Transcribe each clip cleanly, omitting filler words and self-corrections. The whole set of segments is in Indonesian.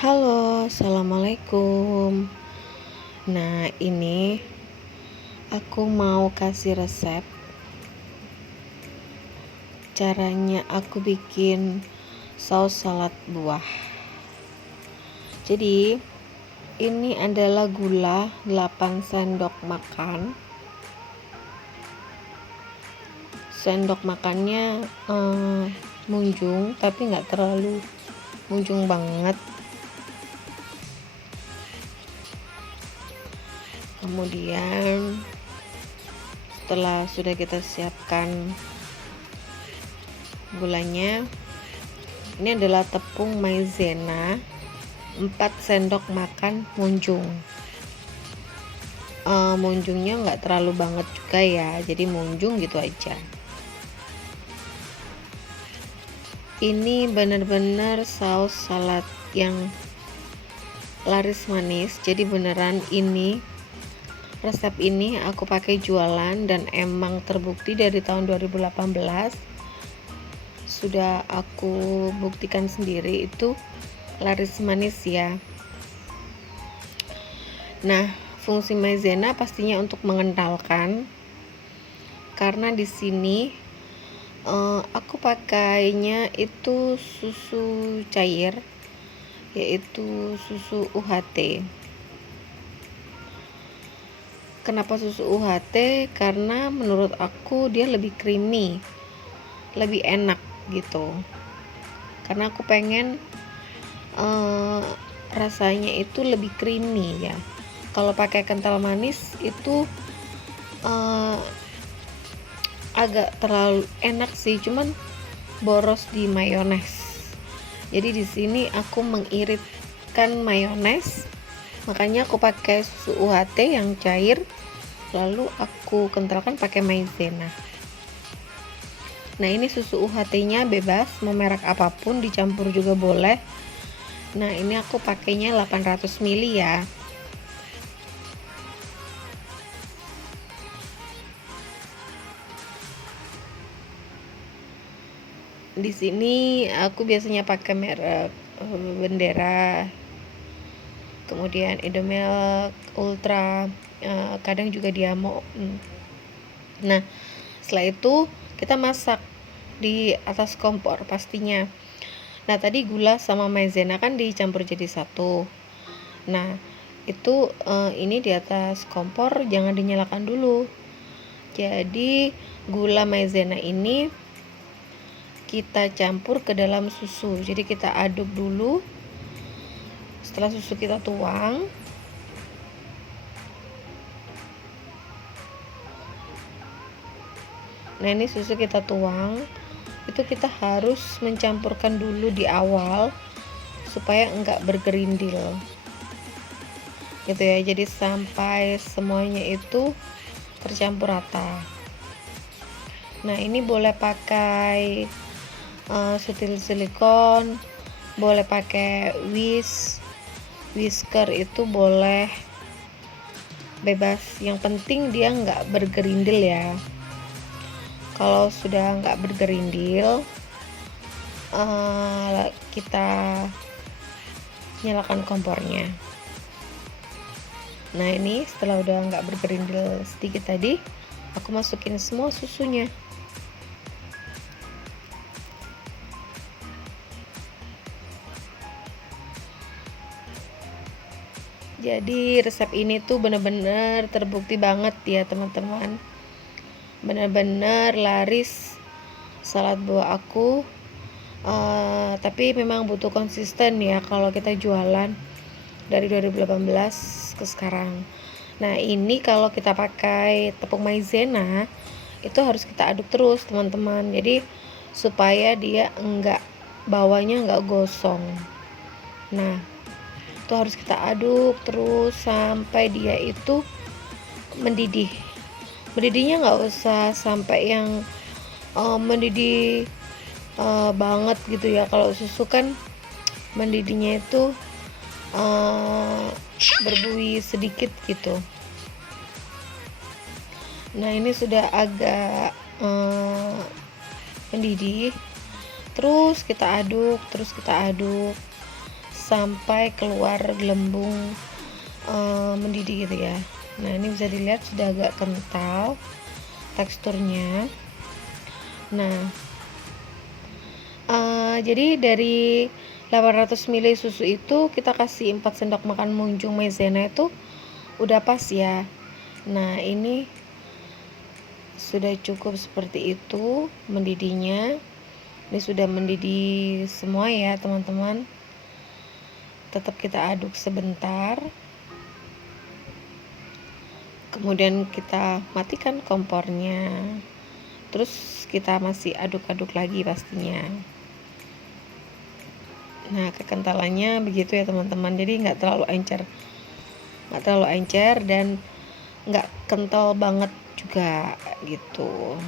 Halo, assalamualaikum. Nah, ini aku mau kasih resep caranya aku bikin saus salad buah. Jadi, ini adalah gula 8 sendok makan. Sendok makannya munjung, tapi nggak terlalu munjung banget. Kemudian setelah sudah kita siapkan gulanya, ini adalah tepung maizena 4 sendok makan munjung. Munjungnya nggak terlalu banget juga ya, jadi munjung gitu aja. Ini benar-benar saus salad yang laris manis, jadi beneran ini resep ini aku pakai jualan dan emang terbukti dari tahun 2018 sudah aku buktikan sendiri itu laris manis ya. Nah, fungsi maizena pastinya untuk mengentalkan, karena di sini aku pakainya itu susu cair, yaitu susu UHT. Kenapa susu UHT? Karena menurut aku dia lebih creamy, lebih enak gitu. Karena aku pengen rasanya itu lebih creamy ya. Kalau pakai kental manis itu agak terlalu enak sih, cuman boros di mayones. Jadi di sini aku mengiritkan mayones, makanya aku pakai susu UHT yang cair, lalu aku kentalkan pakai maizena. Nah, ini susu UHT-nya bebas, mau merek apapun, dicampur juga boleh. Nah, ini aku pakainya 800 ml ya. Di sini aku biasanya pakai merek Bendera, kemudian Indomilk Ultra, kadang juga Diamo. Nah, setelah itu kita masak di atas kompor pastinya. Nah, tadi gula sama maizena kan dicampur jadi satu. Nah, itu ini di atas kompor jangan dinyalakan dulu. Jadi gula maizena ini kita campur ke dalam susu. Jadi kita aduk dulu. Setelah susu kita tuang, nah ini susu kita tuang, itu kita harus mencampurkan dulu di awal supaya enggak bergerindil gitu ya. Jadi sampai semuanya itu tercampur rata. Nah, ini boleh pakai sutil silikon, boleh pakai whisker, itu boleh bebas, yang penting dia nggak bergerindil ya. Kalau sudah nggak bergerindil, kita nyalakan kompornya. Nah, ini setelah udah nggak bergerindil sedikit tadi, aku masukin semua susunya. Jadi resep ini tuh bener-bener terbukti banget ya teman-teman, bener-bener laris salad buah aku. Tapi memang butuh konsisten ya kalau kita jualan dari 2018 ke sekarang. Nah, ini kalau kita pakai tepung maizena itu harus kita aduk terus teman-teman, jadi supaya dia bawahnya enggak gosong. Nah, itu harus kita aduk terus sampai dia itu mendidih. Mendidihnya nggak usah sampai yang mendidih banget gitu ya. Kalau susu kan mendidihnya itu berbuih sedikit gitu. Nah, ini sudah agak mendidih. Terus kita aduk sampai keluar gelembung mendidih gitu ya. Nah, ini bisa dilihat sudah agak kental teksturnya. Nah, jadi dari 800 ml susu itu kita kasih 4 sendok makan munjung maizena itu udah pas ya. Nah, ini sudah cukup seperti itu mendidihnya. Ini sudah mendidih semua ya teman-teman. Tetap kita aduk sebentar. Kemudian kita matikan kompornya. Terus kita masih aduk-aduk lagi pastinya. Nah, kekentalannya begitu ya teman-teman. Jadi nggak terlalu encer dan nggak kental banget juga gitu.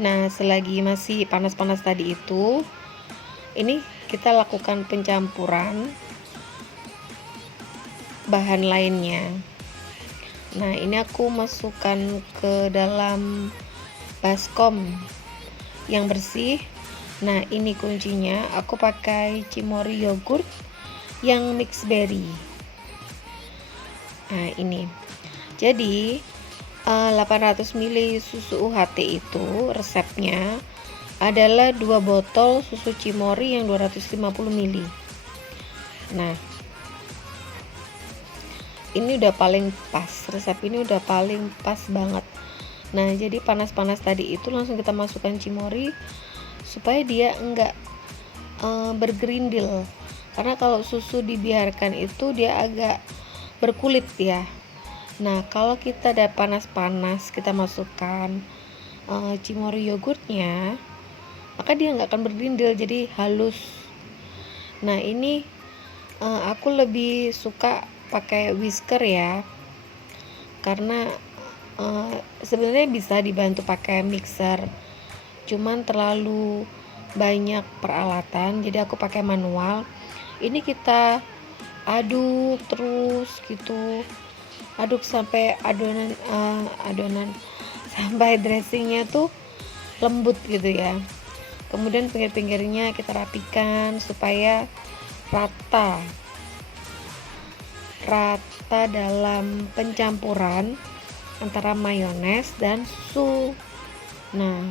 Nah, selagi masih panas-panas tadi itu, ini kita lakukan pencampuran bahan lainnya. Nah, ini aku masukkan ke dalam baskom yang bersih. Nah, ini kuncinya, aku pakai Cimory yogurt yang mix berry. Nah, ini. Jadi 800 ml susu UHT itu resepnya adalah 2 botol susu Cimory yang 250 ml. Nah, ini udah paling pas, resep ini udah paling pas banget. Nah, jadi panas-panas tadi itu langsung kita masukkan Cimory supaya dia enggak bergerindil. Karena kalau susu dibiarkan itu dia agak berkulit ya. Nah, kalau kita udah panas-panas kita masukkan Cimory yogurtnya, maka dia nggak akan bergerindil, jadi halus. Nah, ini aku lebih suka pakai whisker ya, karena sebenarnya bisa dibantu pakai mixer, cuman terlalu banyak peralatan, jadi aku pakai manual. Ini kita aduk terus gitu, aduk sampai adonan sampai dressingnya tuh lembut gitu ya. Kemudian pinggir-pinggirnya kita rapikan supaya rata dalam pencampuran antara mayones dan susu. Nah,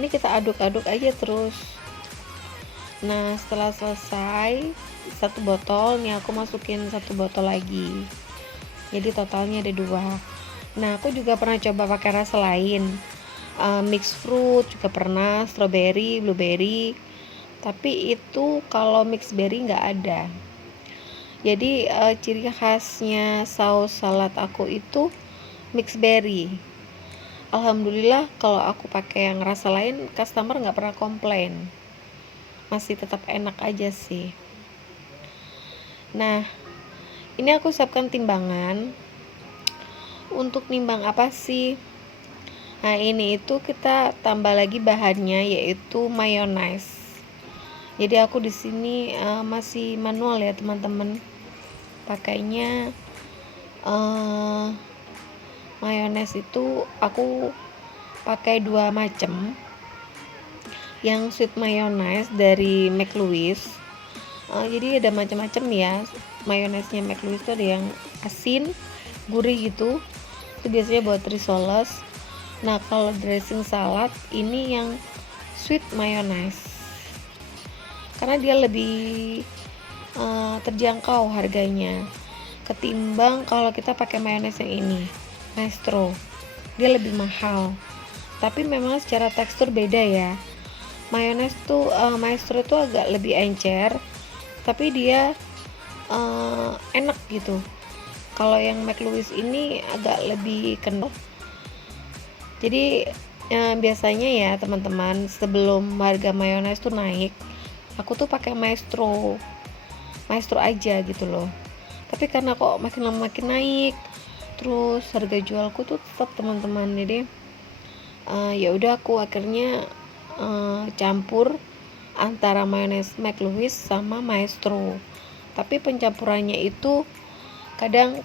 ini kita aduk-aduk aja terus. Nah, setelah selesai satu botol, nih aku masukin satu botol lagi, jadi totalnya ada 2. Nah, aku juga pernah coba pakai rasa lain, mix fruit juga pernah, strawberry, blueberry, tapi itu kalau mix berry nggak ada. Jadi ciri khasnya saus salad aku itu mix berry. Alhamdulillah kalau aku pakai yang rasa lain, customer nggak pernah komplain, masih tetap enak aja sih. Nah, ini aku siapkan timbangan. Untuk nimbang apa sih? Nah, ini itu kita tambah lagi bahannya, yaitu mayones. Jadi aku di sini masih manual ya teman-teman, pakainya mayones itu aku pakai 2 macam. Yang sweet mayonnaise dari McLouis, jadi ada macam-macam ya mayonesnya McLouis, itu ada yang asin gurih gitu, itu biasanya buat risoles. Nah, kalau dressing salad ini yang sweet mayonnaise karena dia lebih terjangkau harganya ketimbang kalau kita pakai mayones yang ini Maestro, dia lebih mahal, tapi memang secara tekstur beda ya. Mayones tuh Maestro tuh agak lebih encer, tapi dia enak gitu. Kalau yang McLouis ini agak lebih kental. Jadi biasanya ya teman-teman, sebelum harga mayones tuh naik, aku tuh pakai Maestro aja gitu loh. Tapi karena kok makin lama makin naik, terus harga jualku tuh tetap teman-teman. Jadi ya udah aku akhirnya campur antara mayones McLouis sama Maestro. Tapi pencampurannya itu kadang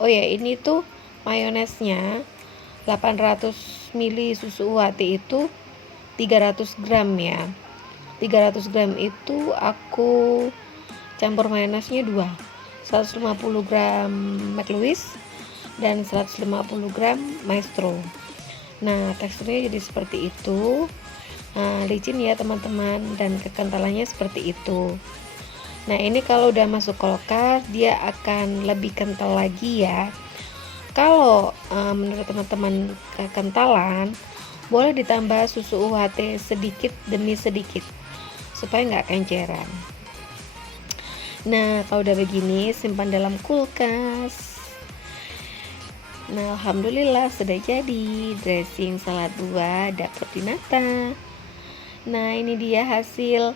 oh ya, ini tuh mayonesnya 800 ml susu UHT itu 300 gram ya. 300 gram itu aku campur mayonesnya 2, 150 gram McLouis dan 150 gram Maestro. Nah, teksturnya jadi seperti itu. Licin ya teman-teman, dan kekentalannya seperti itu. Nah, ini kalau udah masuk kulkas dia akan lebih kental lagi ya. Kalau menurut teman-teman kekentalan, boleh ditambah susu UHT sedikit demi sedikit supaya nggak kenceran. Nah, kalau udah begini simpan dalam kulkas. Nah, alhamdulillah sudah jadi dressing salad buah dapur Dinata. Nah, ini dia hasil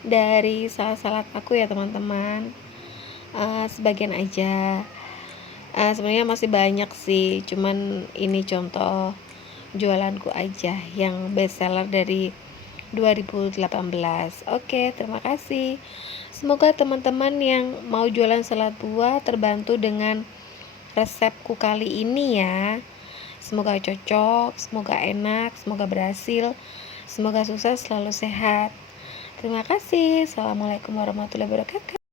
dari salad aku ya teman-teman. Sebagian aja. Sebenarnya masih banyak sih, cuman ini contoh jualanku aja yang best seller dari 2018. Oke, terima kasih. Semoga teman-teman yang mau jualan salad buah terbantu dengan resepku kali ini ya. Semoga cocok, semoga enak, semoga berhasil, semoga sukses, selalu sehat. Terima kasih. Assalamualaikum warahmatullahi wabarakatuh.